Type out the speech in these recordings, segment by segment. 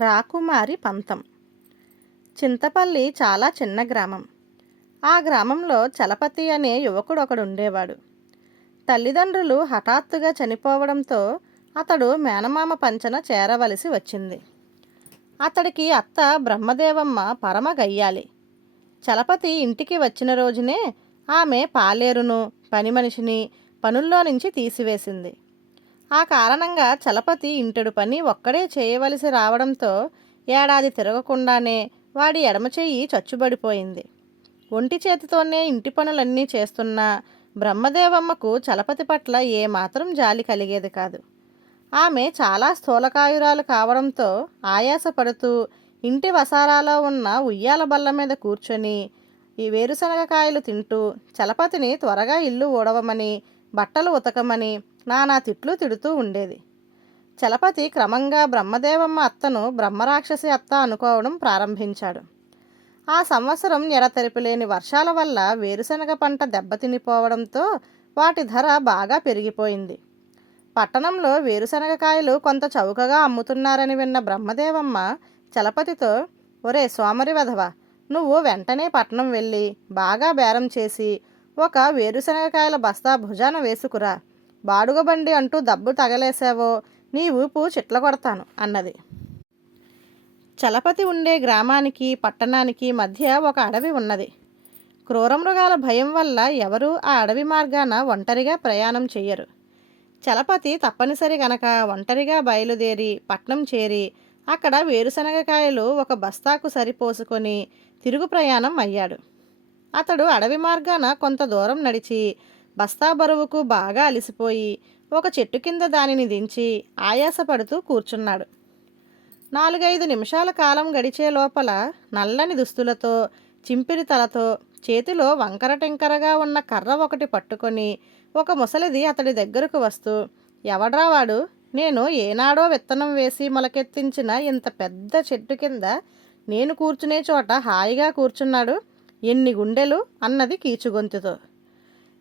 రాకుమారి పంతం. చింతపల్లి చాలా చిన్న గ్రామం. ఆ గ్రామంలో చలపతి అనే యువకుడు ఒకడు ఉండేవాడు. తల్లిదండ్రులు హఠాత్తుగా చనిపోవడంతో అతడు మేనమామ పంచన చేరవలసి వచ్చింది. అతడికి అత్త బ్రహ్మదేవమ్మ పరమ గయ్యాలి. చలపతి ఇంటికి వచ్చిన రోజునే ఆమె పాలేరును పని మనిషిని పనుల్లో నుంచి తీసివేసింది. ఆ కారణంగా చలపతి ఇంటడు పని ఒక్కడే చేయవలసి రావడంతో ఏడాది తిరగకుండానే వాడి ఎడమ చెయ్యి చచ్చుబడిపోయింది. ఒంటి చేతితోనే ఇంటి పనులన్నీ చేస్తున్న బ్రహ్మదేవమ్మకు చలపతి పట్ల ఏమాత్రం జాలి కలిగేది కాదు. ఆమె చాలా స్థూలకాయురాలు కావడంతో ఆయాసపడుతూ ఇంటి వసారాలో ఉన్న ఉయ్యాల బల్ల మీద కూర్చొని ఈ వేరుశనగకాయలు తింటూ చలపతిని త్వరగా ఇల్లు ఊడవమని బట్టలు ఉతకమని నానా తిట్లు తిడుతూ ఉండేది. చలపతి క్రమంగా బ్రహ్మదేవమ్మ అత్తను బ్రహ్మరాక్షసి అత్త అనుకోవడం ప్రారంభించాడు. ఆ సంవత్సరం ఎడతెరిపిలేని వర్షాల వల్ల వేరుశనగ పంట దెబ్బతినిపోవడంతో వాటి ధర బాగా పెరిగిపోయింది. పట్టణంలో వేరుశనగకాయలు కొంత చౌకగా అమ్ముతున్నారని విన్న బ్రహ్మదేవమ్మ చలపతితో ఒరే సోమరి వధవ నువ్వు వెంటనే పట్నం వెళ్ళి బాగా బేరం చేసి ఒక వేరుశనగకాయల బస్తా భుజాన వేసుకురా. బాడుగ బండి అంటూ దబ్బు తగలేసావో నీ ఊపు చిట్ల కొడతాను అన్నది. చలపతి ఉండే గ్రామానికి పట్టణానికి మధ్య ఒక అడవి ఉన్నది. క్రూరమృగాల భయం వల్ల ఎవరూ ఆ అడవి మార్గాన ఒంటరిగా ప్రయాణం చెయ్యరు. చలపతి తప్పనిసరి గనక ఒంటరిగా బయలుదేరి పట్నం చేరి అక్కడ వేరుశనగకాయలు ఒక బస్తాకు సరిపోసుకొని తిరుగు ప్రయాణం అయ్యాడు. అతడు అడవి మార్గాన కొంత దూరం నడిచి బస్తా బరువుకు బాగా అలసిపోయి ఒక చెట్టు కింద దానిని దించి ఆయాసపడుతూ కూర్చున్నాడు. నాలుగైదు నిమిషాల కాలం గడిచే లోపల నల్లని దుస్తులతో చింపిరి తలతో చేతిలో వంకర టెంకరగా ఉన్న కర్ర ఒకటి పట్టుకొని ఒక ముసలిది అతడి దగ్గరకు వస్తూ ఎవడ్రా వాడు? నేను ఏనాడో విత్తనం వేసి మొలకెత్తించిన ఇంత పెద్ద చెట్టు కింద నేను కూర్చునే చోట హాయిగా కూర్చున్నాడు. ఎన్ని గుండెలు? అన్నది కీచుగొంతుతో.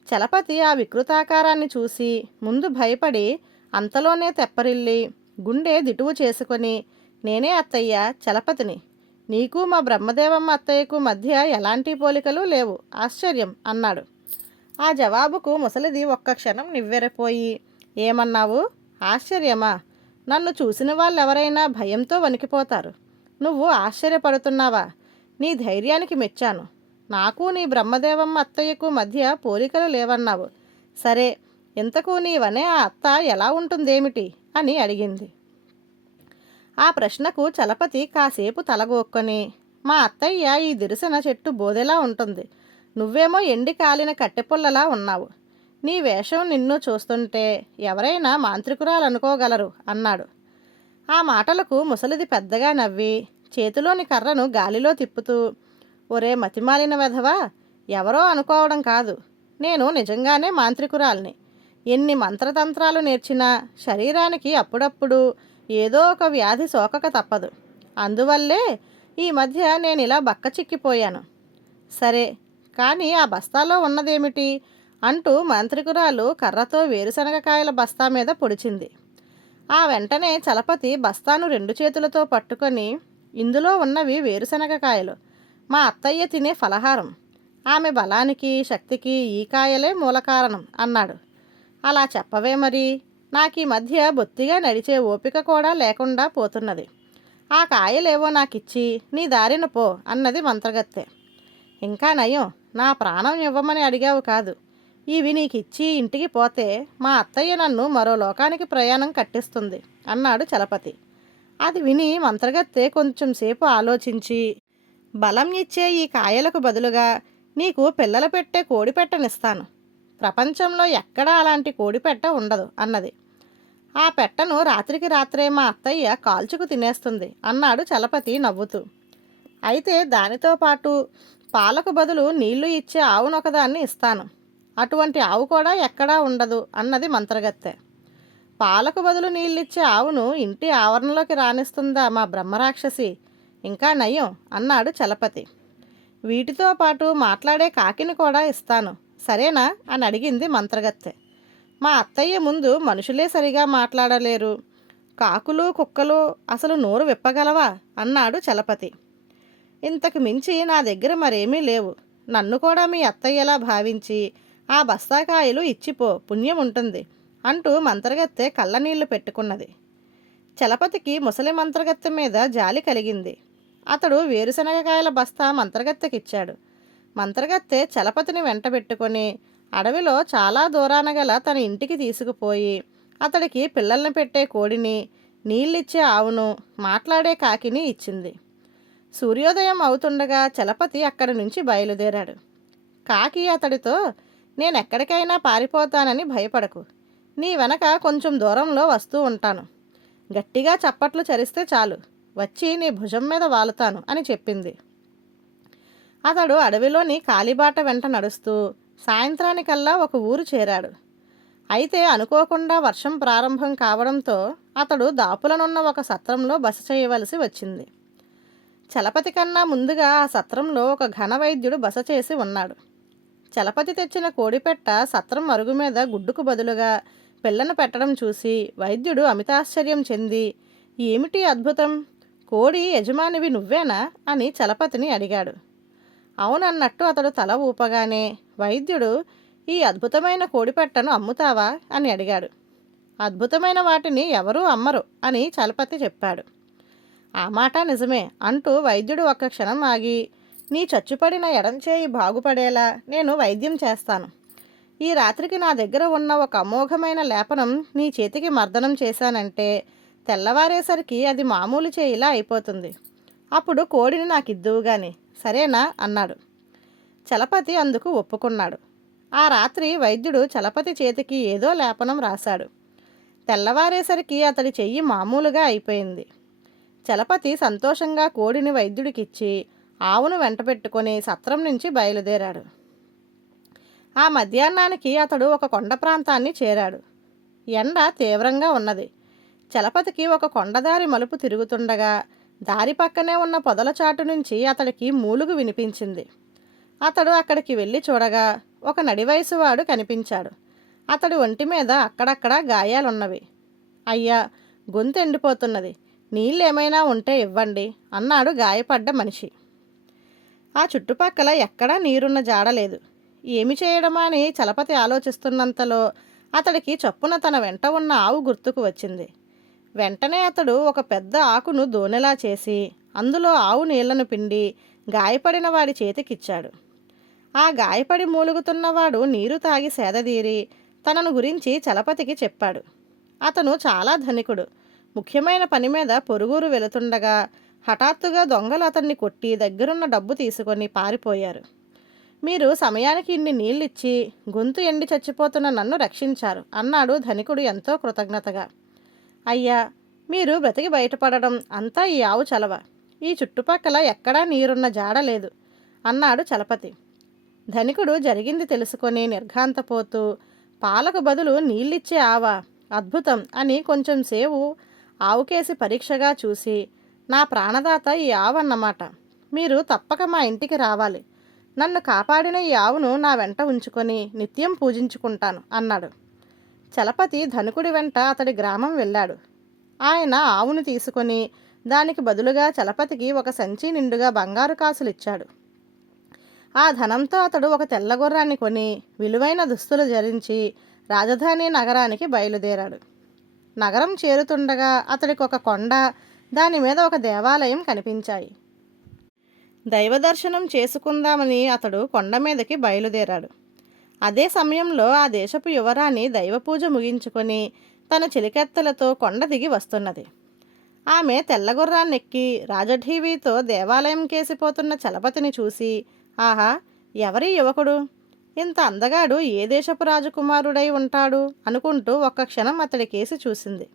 చలపతి ఆ వికృతాకారాన్ని చూసి ముందు భయపడి అంతలోనే తెప్పరిల్లి గుండె దిటువు చేసుకొని నేనే అత్తయ్య చలపతిని. నీకు మా బ్రహ్మదేవమ్మ అత్తయ్యకు మధ్య ఎలాంటి పోలికలు లేవు. ఆశ్చర్యం అన్నాడు. ఆ జవాబుకు ముసలిది ఒక్క క్షణం నివ్వెరపోయి ఏమన్నావు? ఆశ్చర్యమా? నన్ను చూసిన వాళ్ళెవరైనా భయంతో వణికిపోతారు. నువ్వు ఆశ్చర్యపడుతున్నావా? నీ ధైర్యానికి మెచ్చాను. నాకు నీ బ్రహ్మదేవమ్మ అత్తయ్యకు మధ్య పోలికలు లేవన్నావు. సరే ఇంతకు నీవనే ఆ అత్త ఎలా ఉంటుందేమిటి? అని అడిగింది. ఆ ప్రశ్నకు చలపతి కాసేపు తలగొక్కొని మా అత్తయ్య ఈ దిరిసిన చెట్టు బోదెలా ఉంటుంది? నువ్వేమో ఎండి కాలిన కట్టెపుల్లలా ఉన్నావు. నీ వేషం నిన్ను చూస్తుంటే ఎవరైనా మాంత్రికురాలనుకోగలరు అన్నాడు. ఆ మాటలకు ముసలిది పెద్దగా నవ్వి చేతిలోని కర్రను గాలిలో తిప్పుతూ ఒరే మతిమాలిన వెధవా ఎవరో అనుకోవడం కాదు. నేను నిజంగానే మాంత్రికురాల్ని. ఎన్ని మంత్రతంత్రాలు నేర్చినా శరీరానికి అప్పుడప్పుడు ఏదో ఒక వ్యాధి సోకక తప్పదు. అందువల్లే ఈ మధ్య నేను ఇలా బక్క చిక్కిపోయాను. సరే కానీ ఆ బస్తాలో ఉన్నదేమిటి? అంటూ మంత్రికురాలు కర్రతో వేరుశనగకాయల బస్తా మీద పొడిచింది. ఆ వెంటనే చలపతి బస్తాను రెండు చేతులతో పట్టుకొని ఇందులో ఉన్నవి వేరుశనగకాయలు. మా అత్తయ్య తినే ఫలహారం. ఆమె బలానికి శక్తికి ఈ కాయలే మూల కారణం అన్నాడు. అలా చెప్పవే మరి. నాకు ఈ మధ్య బొత్తిగా నడిచే ఓపిక కూడా లేకుండా పోతున్నది. ఆ కాయలేవో నాకిచ్చి నీ దారిన పో అన్నది మంత్రగత్తె. ఇంకా నయం నా ప్రాణం ఇవ్వమని అడిగావు కాదు. ఇవి నీకిచ్చి ఇంటికి పోతే మా అత్తయ్య నన్ను మరో లోకానికి ప్రయాణం కట్టిస్తుంది అన్నాడు చలపతి. అది విని మంత్రగత్తె కొంచెం సేపు ఆలోచించి బలం ఇచ్చే ఈ కాయలకు బదులుగా నీకు పిల్లలు పెట్టే కోడిపెట్టనిస్తాను ప్రపంచంలో ఎక్కడా అలాంటి కోడిపెట్ట ఉండదు అన్నది. ఆ పెట్టను రాత్రికి రాత్రే మా అత్తయ్య కాల్చుకు తినేస్తుంది అన్నాడు చలపతి నవ్వుతూ. అయితే దానితో పాటు పాలకు బదులు నీళ్ళు ఇచ్చే ఆవునొకదాన్ని ఇస్తాను. అటువంటి ఆవు కూడా ఎక్కడా ఉండదు అన్నది మంత్రగత్తె. పాలకు బదులు నీళ్ళిచ్చే ఆవును ఇంటి ఆవరణలోకి రాణిస్తుందా మా బ్రహ్మరాక్షసి? ఇంకా నయం అన్నాడు చలపతి. వీటితో పాటు మాట్లాడే కాకిని కూడా ఇస్తాను. సరేనా? అని అడిగింది మంత్రగత్తె. మా అత్తయ్య ముందు మనుషులే సరిగా మాట్లాడలేరు. కాకులు కుక్కలు అసలు నోరు విప్పగలవా? అన్నాడు చలపతి. ఇంతకు మించి నా దగ్గర మరేమీ లేవు. నన్ను కూడా మీ అత్తయ్యలా భావించి ఆ బస్తాకాయలు ఇచ్చిపో పుణ్యం ఉంటుంది అంటూ మంత్రగత్తె కళ్ళనీళ్ళు పెట్టుకున్నది. చలపతికి ముసలి మంత్రగత్తె మీద జాలి కలిగింది. అతడు వేరుశనగకాయల బస్తా మంత్రగత్తెకిచ్చాడు. మంత్రగత్తె చలపతిని వెంటబెట్టుకొని అడవిలో చాలా దూరాన గల తన ఇంటికి తీసుకుపోయి అతడికి పిల్లల్ని పెట్టే కోడిని నీళ్ళిచ్చే ఆవును మాట్లాడే కాకిని ఇచ్చింది. సూర్యోదయం అవుతుండగా చలపతి అక్కడి నుంచి బయలుదేరాడు. కాకి అతడితో నేనెక్కడికైనా పారిపోతానని భయపడకు. నీ వెనక కొంచెం దూరంలో వస్తూ ఉంటాను. గట్టిగా చప్పట్లు చరిస్తే చాలు. వచ్చి నీ భుజం మీద వాలుతాను అని చెప్పింది. అతడు అడవిలోని కాలిబాట వెంట నడుస్తూ సాయంత్రానికల్లా ఒక ఊరు చేరాడు. అయితే అనుకోకుండా వర్షం ప్రారంభం కావడంతో అతడు దాపులనున్న ఒక సత్రంలో బస చేయవలసి వచ్చింది. చలపతి కన్నా ముందుగా ఆ సత్రంలో ఒక ఘన వైద్యుడు బస చేసి ఉన్నాడు. చలపతి తెచ్చిన కోడిపెట్ట సత్రం అరుగు మీద గుడ్డుకు బదులుగా పిల్లను పెట్టడం చూసి వైద్యుడు అమితాశ్చర్యం చెంది ఏమిటి అద్భుతం? కోడి యజమానివి నువ్వేనా? అని చలపతిని అడిగాడు. అవునన్నట్టు అతడు తల ఊపగానే వైద్యుడు ఈ అద్భుతమైన కోడిపెట్టను అమ్ముతావా? అని అడిగాడు. అద్భుతమైన వాటిని ఎవరూ అమ్మరు అని చలపతి చెప్పాడు. ఆ మాట నిజమే అంటూ వైద్యుడు ఒక్క క్షణం ఆగి నీ చచ్చుపడిన ఎడంచేయి బాగుపడేలా నేను వైద్యం చేస్తాను. ఈ రాత్రికి నా దగ్గర ఉన్న ఒక అమోఘమైన లేపనం నీ చేతికి మర్దనం చేశానంటే తెల్లవారేసరికి అది మామూలు చేయిలా అయిపోతుంది. అప్పుడు కోడిని నాకు ఇద్దువుగాని సరేనా? అన్నాడు. చలపతి అందుకు ఒప్పుకున్నాడు. ఆ రాత్రి వైద్యుడు చలపతి చేతికి ఏదో లేపనం రాశాడు. తెల్లవారేసరికి అతడి చెయ్యి మామూలుగా అయిపోయింది. చలపతి సంతోషంగా కోడిని వైద్యుడికిచ్చి ఆవును వెంటబెట్టుకొని సత్రం నుంచి బయలుదేరాడు. ఆ మధ్యాహ్నానికి అతడు ఒక కొండ ప్రాంతాన్ని చేరాడు. ఎండ తీవ్రంగా ఉన్నది. చలపతికి ఒక కొండదారి మలుపు తిరుగుతుండగా దారి పక్కనే ఉన్న పొదల చాటు నుంచి అతడికి మూలుగు వినిపించింది. అతడు అక్కడికి వెళ్ళి చూడగా ఒక నడివయసువాడు కనిపించాడు. అతడి ఒంటి మీద అక్కడక్కడ గాయాలున్నవి. అయ్యా గొంతు ఎండిపోతున్నది. నీళ్ళు ఏమైనా ఉంటే ఇవ్వండి అన్నాడు గాయపడ్డ మనిషి. ఆ చుట్టుపక్కల ఎక్కడా నీరున్న జాడలేదు ఏమి చేయడమా అని చలపతి ఆలోచిస్తున్నంతలో అతడికి చప్పున తన వెంట ఉన్న ఆవు గుర్తుకు వచ్చింది. వెంటనే అతడు ఒక పెద్ద ఆకును దోనెలా చేసి అందులో ఆవు నీళ్ళను పిండి గాయపడిన వాడి చేతికిచ్చాడు. ఆ గాయపడి మూలుగుతున్నవాడు నీరు తాగి సేదదీరి తనను గురించి చలపతికి చెప్పాడు. అతను చాలా ధనికుడు. ముఖ్యమైన పని మీద పొరుగురు వెళుతుండగా హఠాత్తుగా దొంగలు అతన్ని కొట్టి దగ్గరున్న డబ్బు తీసుకొని పారిపోయారు. మీరు సమయానికి ఇన్ని నీళ్ళిచ్చి గొంతు ఎండి చచ్చిపోతున్న నన్ను రక్షించారు అన్నాడు ధనికుడు ఎంతో కృతజ్ఞతగా. అయ్యా మీరు బ్రతికి బయటపడడం అంతా ఈ ఆవు చలవ. ఈ చుట్టుపక్కల ఎక్కడా నీరున్న జాడ లేదు అన్నాడు చలపతి. ధనికుడు జరిగింది తెలుసుకొని నిర్ఘాంతపోతూ పాలకు బదులు నీళ్ళిచ్చే ఆవా అద్భుతం అని కొంచెం సేవు ఆవుకేసి పరీక్షగా చూసి నా ప్రాణదాత ఈ ఆవన్నమాట. మీరు తప్పక మా ఇంటికి రావాలి. నన్ను కాపాడిన ఈ ఆవును నా వెంట ఉంచుకొని నిత్యం పూజించుకుంటాను అన్నాడు. చలపతి ధనుకుడి వెంట అతడి గ్రామం వెళ్ళాడు. ఆయన ఆవును తీసుకొని దానికి బదులుగా చలపతికి ఒక సంచి నిండుగా బంగారు కాసులు ఇచ్చాడు ఆ ధనంతో అతడు ఒక తెల్లగుర్రాన్ని కొని విలువైన దుస్తులు ధరించి రాజధాని నగరానికి బయలుదేరాడు. నగరం చేరుతుండగా అతడికి ఒక కొండ దాని మీద ఒక దేవాలయం కనిపించాయి. దైవ దర్శనం చేసుకుందామని అతడు కొండ మీదకి బయలుదేరాడు. అదే సమయంలో ఆ దేశపు యువరాణి దైవపూజ ముగించుకొని తన చిలికెత్తలతో కొండ దిగి వస్తున్నది. ఆమె తెల్లగుర్రాన్నెక్కి రాజఢీవీతో దేవాలయం కేసిపోతున్న చలపతిని చూసి ఆహా ఎవరి యువకుడు? ఇంత అందగాడు ఏ దేశపు రాజకుమారుడై ఉంటాడు? అనుకుంటూ ఒక్క క్షణం అతడి కేసి చూసింది.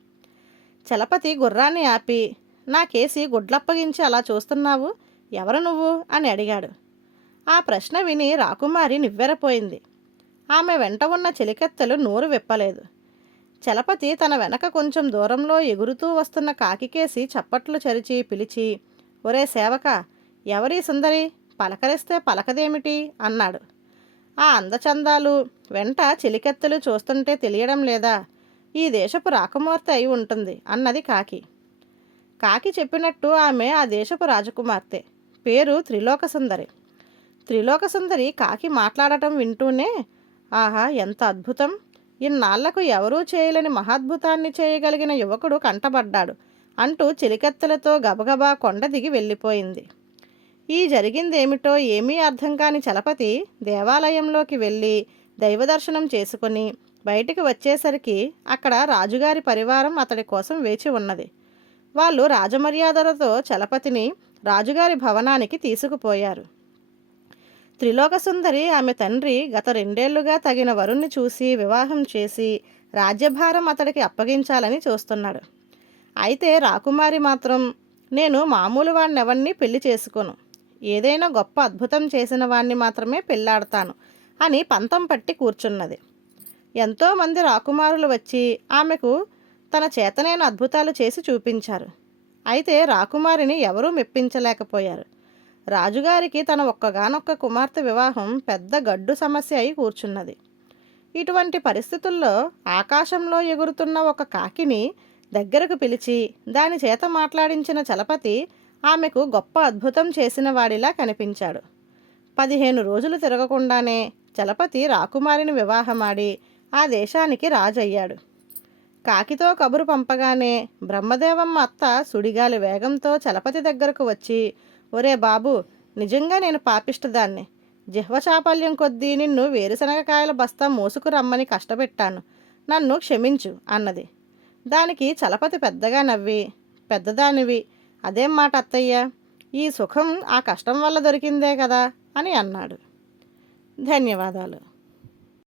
చలపతి గుర్రాన్ని ఆపి నా కేసి గుడ్లప్పగించి అలా చూస్తున్నావు? ఎవరు నువ్వు? అని అడిగాడు. ఆ ప్రశ్న విని రాకుమారి నివ్వెరపోయింది. ఆమె వెంట ఉన్న చెలికెత్తలు నోరు విప్పలేదు. చలపతి తన వెనక కొంచెం దూరంలో ఎగురుతూ వస్తున్న కాకికేసి చప్పట్లు చరిచి పిలిచి ఒరే సేవక ఎవరి సుందరి? పలకరిస్తే పలకదేమిటి? అన్నాడు. ఆ అందచందాలు వెంట చెలికెత్తలు చూస్తుంటే తెలియడం లేదా? ఈ దేశపు రాకుమార్తె అయి ఉంటుంది అన్నది కాకి. కాకి చెప్పినట్టు ఆమె ఆ దేశపు రాజకుమార్తె. పేరు త్రిలోకసుందరి. త్రిలోకసుందరి కాకి మాట్లాడటం వింటూనే ఆహా ఎంత అద్భుతం. ఇన్నాళ్ళకు ఎవరూ చేయలేని మహాద్భుతాన్ని చేయగలిగిన యువకుడు కంటబడ్డాడు అంటూ చిలికెత్తలతో గబగబా కొండ దిగి వెళ్ళిపోయింది. ఈ జరిగిందేమిటో ఏమీ అర్థం కాని చలపతి దేవాలయంలోకి వెళ్ళి దైవదర్శనం చేసుకుని బయటికి వచ్చేసరికి అక్కడ రాజుగారి పరివారం అతడి కోసం వేచి ఉన్నది. వాళ్ళు రాజమర్యాదలతో చలపతిని రాజుగారి భవనానికి తీసుకుపోయారు. త్రిలోకసుందరి ఆమె తండ్రి గత రెండేళ్ళుగా తగిన వరుణ్ణి చూసి వివాహం చేసి రాజ్యభారం అతడికి అప్పగించాలని చూస్తున్నాడు. అయితే రాకుమారి మాత్రం నేను మామూలు వాడిని ఎవరిని పెళ్ళి చేసుకోను. ఏదైనా గొప్ప అద్భుతం చేసిన వాణ్ణి మాత్రమే పెళ్ళాడతాను అని పంతం పట్టి కూర్చున్నది. ఎంతోమంది రాకుమారులు వచ్చి ఆమెకు తన చేతనైన అద్భుతాలు చేసి చూపించారు. అయితే రాకుమారిని ఎవరూ మెప్పించలేకపోయారు. రాజుగారికి తన ఒక్కగానొక్క కుమార్తె వివాహం పెద్ద గడ్డు సమస్య అయి కూర్చున్నది. ఇటువంటి పరిస్థితుల్లో ఆకాశంలో ఎగురుతున్న ఒక కాకిని దగ్గరకు పిలిచి దాని చేత మాట్లాడించిన చలపతి ఆమెకు గొప్ప అద్భుతం చేసిన వాడిలా కనిపించాడు. పదిహేను రోజులు తిరగకుండానే చలపతి రాకుమారిని వివాహమాడి ఆ దేశానికి రాజయ్యాడు. కాకితో కబురు పంపగానే బ్రహ్మదేవమ్మ అత్త సుడిగాలి వేగంతో చలపతి దగ్గరకు వచ్చి ఒరే బాబు నిజంగా నేను పాపిష్టదాన్ని. జిహ్వ చాపల్యం కొద్దీ నిన్ను వేరుశనగకాయల బస్తా మోసుకు రమ్మని కష్టపెట్టాను. నన్ను క్షమించు అన్నది. దానికి చలపతి పెద్దగా నవ్వి పెద్దదానివి అదేం మాట అత్తయ్య? ఈ సుఖం ఆ కష్టం వల్ల దొరికిందే కదా అని అన్నాడు. ధన్యవాదాలు.